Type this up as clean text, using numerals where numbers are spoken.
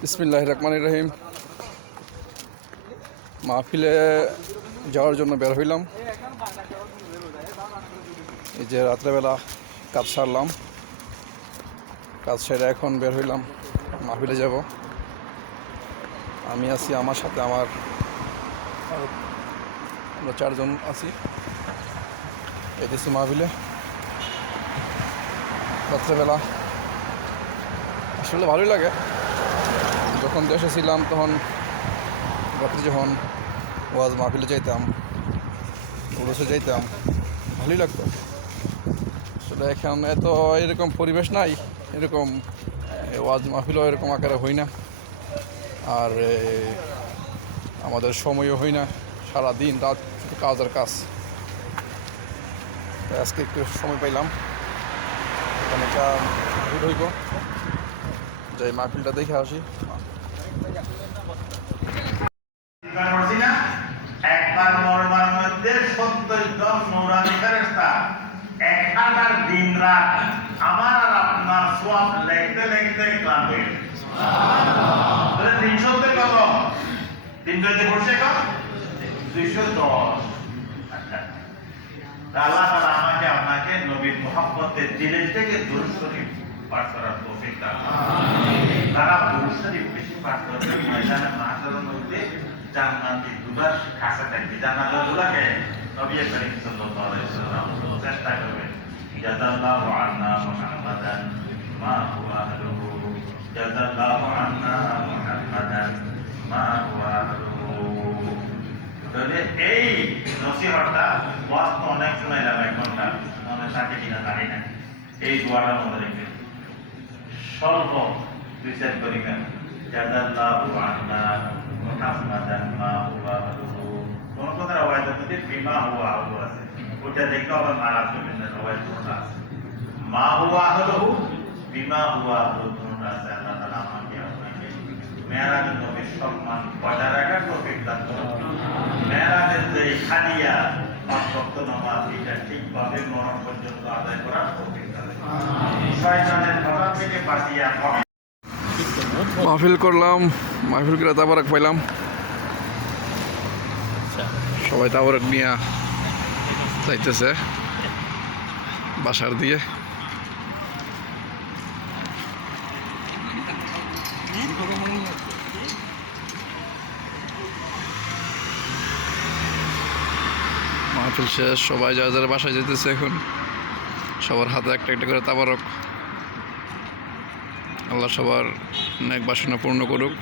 বিসমিল্লাহির রহমানির রহিম। মাহফিলে যাওয়ার জন্য বের হইলাম। এই যে রাত্রেবেলা কাজ সারলাম, কাজ সেরে এখন বের হইলাম, মাহফিলে যাব। আমি আছি, আমার সাথে আমরা 4জন আছি। এদেশি মাহফিলে রাত্রেবেলা আসলে ভালোই লাগে। যখন দেশে ছিলাম তখন রাত্রে যখন ওয়াজ মাহফিলে যাইতাম, উরুসে যাইতাম, ভালোই লাগতো। আসলে এখানে তো এরকম পরিবেশ নাই, এরকম ওয়াজ মাহফিলও এরকম আকারে হই না, আর আমাদের সময়ও হই না, সারা দিন রাত শুধু কাজ আর কাজ। আজকে একটু সময় পাইলাম, এখানে একটা ভিড় হইব, যাই মাহফিলটা দেখে আসি। একবার মরবার মধ্যে 70 জন নূরানি ফেরেশতা 1000 দিন রাত আমার আর আপনার সওয়াব লিখতে লিখতে ক্লান্ত হয়ে গেছে। সুবহানাল্লাহ। 300 কত? 300 পড়ছে কত? 210। আল্লাহ তাআলা আমাকে আপনাকে নবীর মুহাব্বতের দিলের থেকে দুরূদ শরীফ পাঠ করার তৌফিক দান করুন। আমিন। তারা দুরূদ শরীফ বেশি পাঠ করবে, ময়দানে মাহশরের মধ্যে জান্নাতি দুলার কাছে থাকবে। জান্নাতের দুলাকে নবী করিম সাল্লাল্লাহু আলাইহি ওয়াসাল্লাম চেষ্টা করবেন, জাযাল্লাহু আন্না মুহাম্মাদান মা হুয়া আহলুহু, জাযাল্লাহু আন্না মুহাম্মাদান মা হুয়া আহলুহু। তাহলে এই নসিহতটা ওয়াজ তো অনেক শোনাইলাম, 1 ঘন্টা মনে থাকে কিনা জানি না। এই দোয়াটা মনে রাখবেন, স্বল্প 2-4 করি কেন, জাযাল্লাহু আন্না মুহাম্মাদান মা হুয়া আহলুহু। কোন কথার আওয়াজ যদি বিমা হুয়া আহলু আছে, ওটা দেখে আবার নারাজ হবেন না, সবাই কোনটা আছে মা হুয়া আহলুহু, বিমা হুয়া আহলু কোনটা আছে। আল্লাহ তাআলা আমাকে আপনাকে মেরাজের নবীর সম্মান বজায় রাখার তৌফিক দান করুন। মেরাজের যে হাদিয়া 5 ওয়াক্ত নামাজ, এটা ঠিকভাবে মরণ পর্যন্ত আদায় করার তৌফিক দান করুন। শয়তানের কথা থেকে বাঁচিয়ে মাহফিল করলাম, মাহফিল করে তাবারক পাইলাম। সবাই তাবারক নিয়ে যাইতেছে বাসার দিয়ে। মাহফিল শেষ, সবাই যারা যারা বাসায় যেতেছে এখন। সবার হাতে একটা একটা করে তাবারক। আল্লাহ সবার নেক বাসনা পূর্ণ করুক।